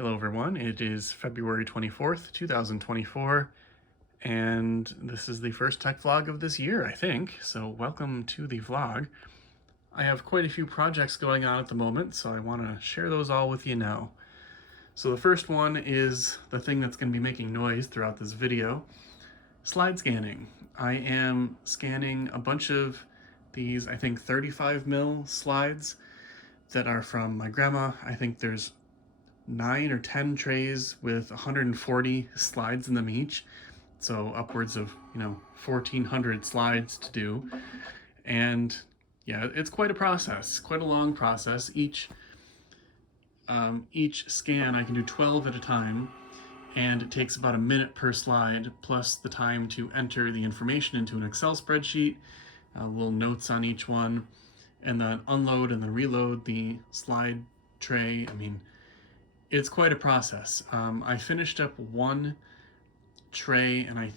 Hello everyone, it is February 24th, 2024, and this is the first tech vlog of this year, I think, so welcome to the vlog. I have quite a few projects going on at the moment, so I want to share those all with you now. So the first one is the thing that's going to be making noise throughout this video, slide scanning. I am scanning a bunch of these, I think 35mm slides that are from my grandma. I think there's 9 or 10 trays with 140 slides in them each, so upwards of 1,400 slides to do. And yeah, it's quite a process, quite a long process. Each scan I can do 12 at a time, and it takes about a minute per slide, plus the time to enter the information into an Excel spreadsheet, little notes on each one, and then unload and then reload the slide tray. I mean, it's quite a process. I finished up one tray, and I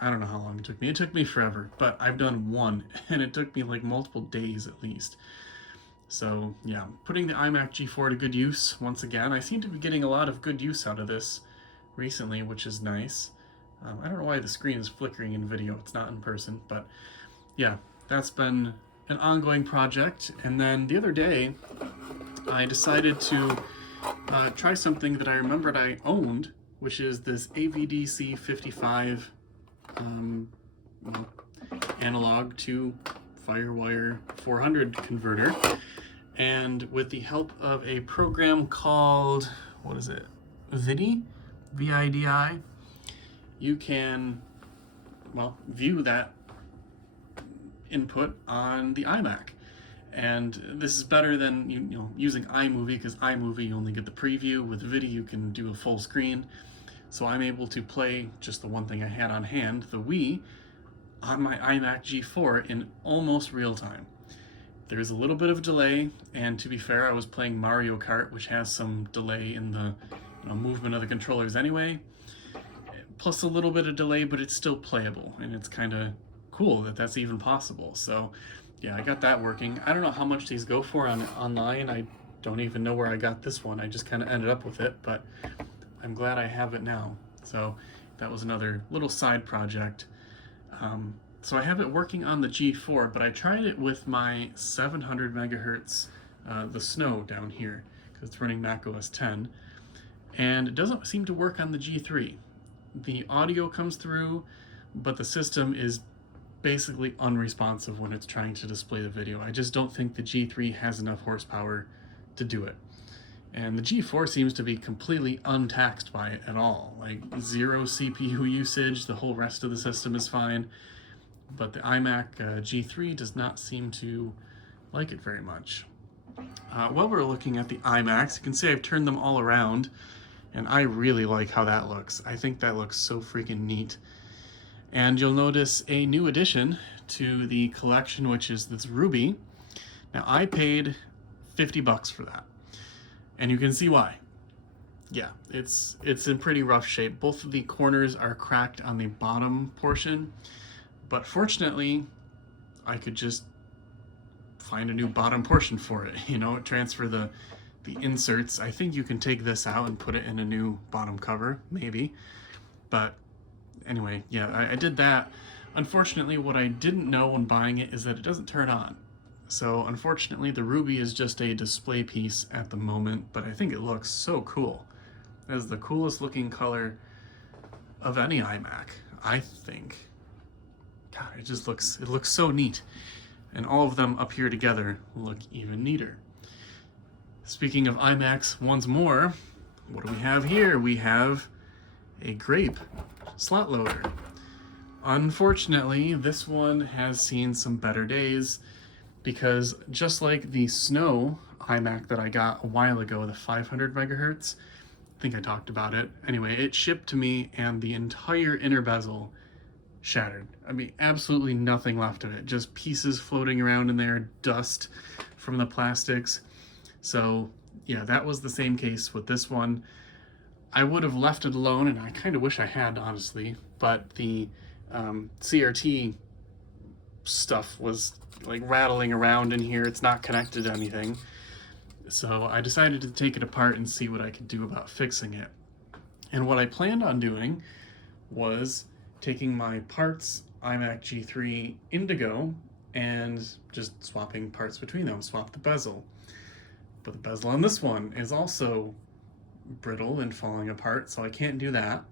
don't know how long it took me. It took me forever, but I've done one, and it took me like multiple days at least. So yeah, putting the iMac G4 to good use once again. I seem to be getting a lot of good use out of this recently, which is nice. I don't know why the screen is flickering in video. It's not in person, but yeah, that's been an ongoing project. And then the other day, I decided to try something that I remembered I owned, which is this AVDC55 analog to Firewire 400 converter. And with the help of a program called, what is it? VIDI? V-I-D-I? You can, view that input on the iMac. And this is better than using iMovie, because iMovie you only get the preview. With VIDI you can do a full screen. So I'm able to play just the one thing I had on hand, the Wii, on my iMac G4 in almost real time. There's a little bit of delay, and to be fair, I was playing Mario Kart, which has some delay in the movement of the controllers anyway. Plus a little bit of delay, but it's still playable, and it's kind of cool that that's even possible. So yeah, I got that working. I don't know how much these go for online. I don't even know where I got this one. I just kind of ended up with it, but I'm glad I have it now. So that was another little side project. So I have it working on the G4, but I tried it with my 700 megahertz, the Snow down here, because it's running Mac OS X, and it doesn't seem to work on the G3. The audio comes through, but the system is basically unresponsive when it's trying to display the video. I just don't think the G3 has enough horsepower to do it. And the G4 seems to be completely untaxed by it at all. Like 0 CPU usage, the whole rest of the system is fine. But the iMac G3 does not seem to like it very much. While we're looking at the iMacs, you can see I've turned them all around, and I really like how that looks. I think that looks so freaking neat. And you'll notice a new addition to the collection, which is this Ruby. Now I paid $50 for that, and you can see why. Yeah, it's in pretty rough shape. Both of the corners are cracked on the bottom portion, but fortunately I could just find a new bottom portion for it. Transfer the inserts. I think you can take this out and put it in a new bottom cover, maybe. But anyway, yeah, I did that. Unfortunately, what I didn't know when buying it is that it doesn't turn on. So unfortunately, the Ruby is just a display piece at the moment, but I think it looks so cool. It is the coolest looking color of any iMac, I think. God, it looks so neat. And all of them up here together look even neater. Speaking of iMacs once more, what do we have here? We have a Grape slot loader. Unfortunately, this one has seen some better days, because just like the Snow iMac that I got a while ago, the 500 megahertz, I think I talked about it. Anyway, it shipped to me and the entire inner bezel shattered. I mean, absolutely nothing left of it. Just pieces floating around in there, dust from the plastics. So yeah, that was the same case with this one. I would have left it alone, and I kind of wish I had, honestly, but the CRT stuff was like rattling around in here. It's not connected to anything. So I decided to take it apart and see what I could do about fixing it. And what I planned on doing was taking my parts iMac G3 Indigo and just swapping parts between them, swap the bezel. But the bezel on this one is also brittle and falling apart, so I can't do that.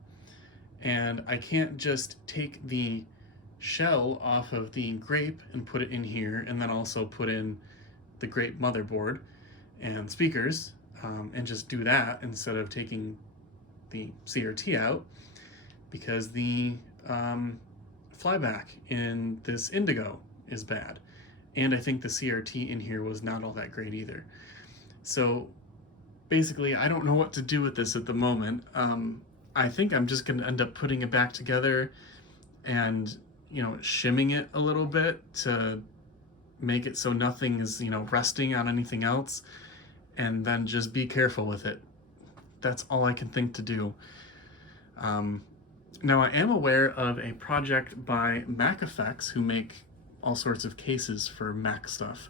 And I can't just take the shell off of the grape and put it in here and then also put in the grape motherboard and speakers and just do that instead of taking the CRT out, because the flyback in this Indigo is bad, and I think the CRT in here was not all that great either. So basically I don't know what to do with this at the moment. I think I'm just going to end up putting it back together and, you know, shimming it a little bit to make it so nothing is, you know, resting on anything else, and then just be careful with it. That's all I can think to do. Now I am aware of a project by Mac Effects, who make all sorts of cases for Mac stuff,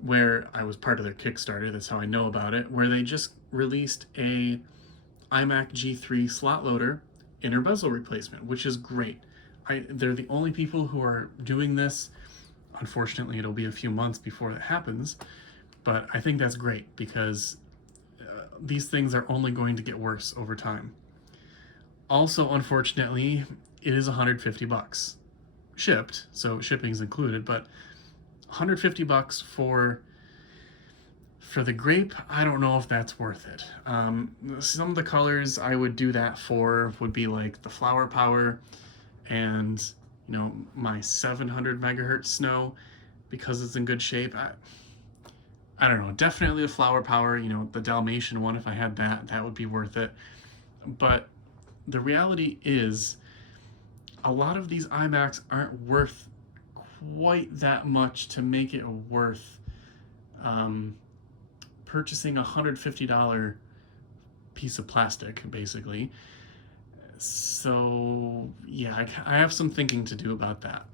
where I was part of their Kickstarter, that's how I know about it, where they just released a iMac G3 slot loader inner bezel replacement, which is great. They're the only people who are doing this. Unfortunately, it'll be a few months before that happens, but I think that's great because these things are only going to get worse over time. Also, unfortunately, it is $150 shipped, so shipping's included, but $150 for the grape, I don't know if that's worth it. Some of the colors I would do that for would be like the Flower Power and, you know, my 700 megahertz snow, because it's in good shape. I don't know, definitely the Flower Power, you know, the Dalmatian one, if I had that would be worth it. But the reality is, a lot of these iMacs aren't worth quite that much to make it worth purchasing a $150 piece of plastic, basically. So yeah, I have some thinking to do about that.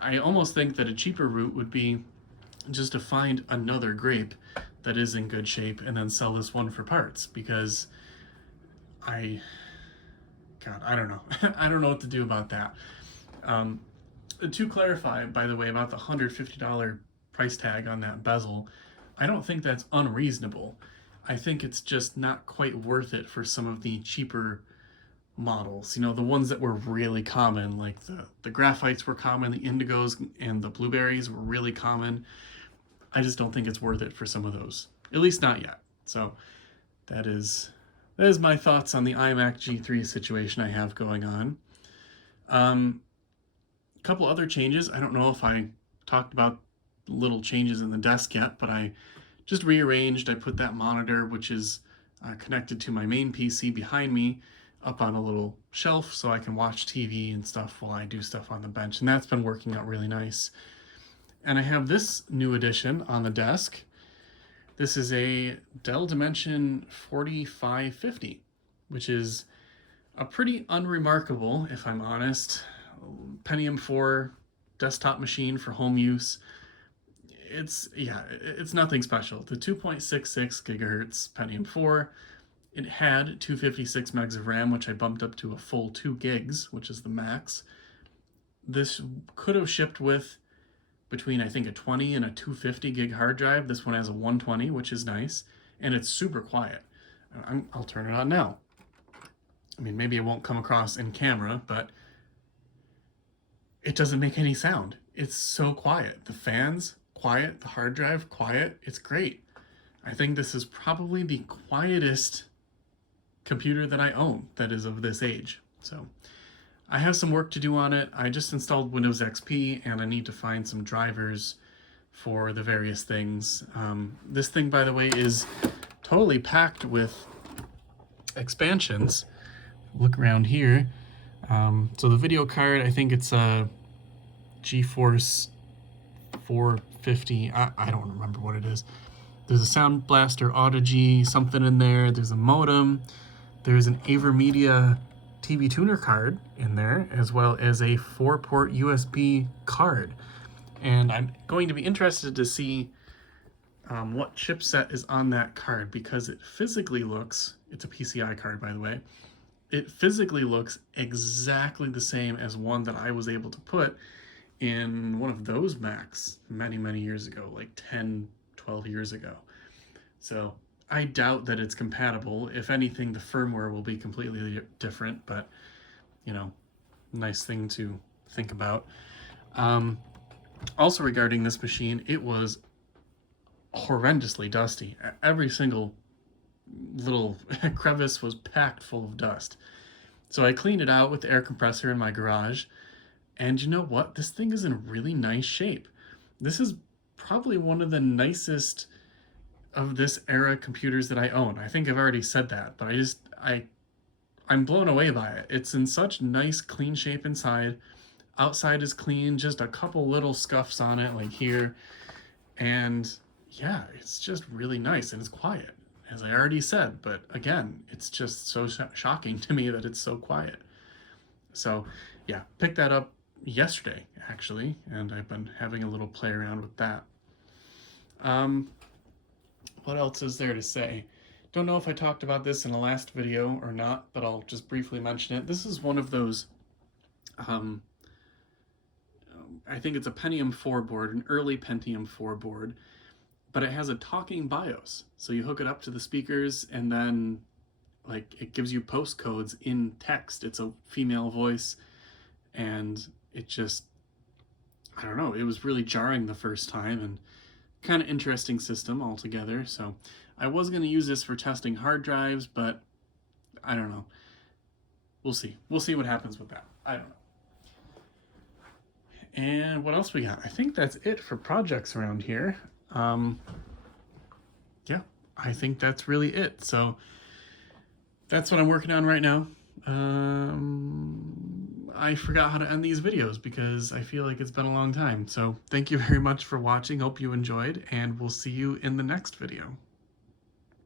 I almost think that a cheaper route would be just to find another grape that is in good shape and then sell this one for parts, because I don't know. I don't know what to do about that. To clarify, by the way, about the $150 price tag on that bezel, I don't think that's unreasonable. I think it's just not quite worth it for some of the cheaper models. You know, the ones that were really common, like the graphites were common, the indigos and the blueberries were really common. I just don't think it's worth it for some of those, at least not yet. So that is my thoughts on the iMac G3 situation I have going on. A couple other changes. I don't know if I talked about little changes in the desk yet, but I just rearranged. I put that monitor, which is connected to my main PC behind me, up on a little shelf so I can watch TV and stuff while I do stuff on the bench, and that's been working out really nice. And I have this new addition on the desk. This is a Dell Dimension 4550, which is a pretty unremarkable, if I'm honest, Pentium 4 desktop machine for home use. It's nothing special. The 2.66 gigahertz Pentium 4, it had 256 megs of RAM, which I bumped up to a full 2 gigs, which is the max. This could have shipped with between, I think, a 20 and a 250 gig hard drive. This one has a 120, which is nice, and it's super quiet. I'll turn it on now. I mean, maybe it won't come across in camera, but it doesn't make any sound. It's so quiet. The fans, quiet. The hard drive, quiet. It's great. I think this is probably the quietest computer that I own that is of this age. So I have some work to do on it. I just installed Windows XP, and I need to find some drivers for the various things. This thing, by the way, is totally packed with expansions. Look around here. So the video card, I think it's a GeForce 450. I don't remember what it is. There's a Sound Blaster Audigy something in there. There's a modem. There's an AverMedia TV tuner card in there, as well as a 4-port USB card. And I'm going to be interested to see what chipset is on that card, because it physically looks, it's a PCI card by the way, it physically looks exactly the same as one that I was able to put in one of those Macs many years ago, like 10, 12 years ago. So I doubt that it's compatible. If anything, the firmware will be completely different, but you know, nice thing to think about. Also regarding this machine, it was horrendously dusty. Every single little crevice was packed full of dust. So I cleaned it out with the air compressor in my garage, and you know what? This thing is in really nice shape. This is probably one of the nicest of this era computers that I own. I think I've already said that, but I'm blown away by it. It's in such nice clean shape inside. Outside is clean, just a couple little scuffs on it like here. And yeah, it's just really nice, and it's quiet, as I already said, but again, it's just so shocking to me that it's so quiet. So yeah, picked that up yesterday actually, and I've been having a little play around with that. What else is there to say? Don't know if I talked about this in the last video or not, but I'll just briefly mention it. This is one of those, I think it's a Pentium 4 board, an early Pentium 4 board, but it has a talking BIOS. So you hook it up to the speakers, and then like it gives you postcodes in text. It's a female voice, and it just, I don't know, it was really jarring the first time, and kind of interesting system altogether. So I was going to use this for testing hard drives, but I don't know. We'll see. We'll see what happens with that. I don't know. And what else we got? I think that's it for projects around here. Yeah, I think that's really it. So that's what I'm working on right now. I forgot how to end these videos because I feel like it's been a long time. So thank you very much for watching. Hope you enjoyed, and we'll see you in the next video.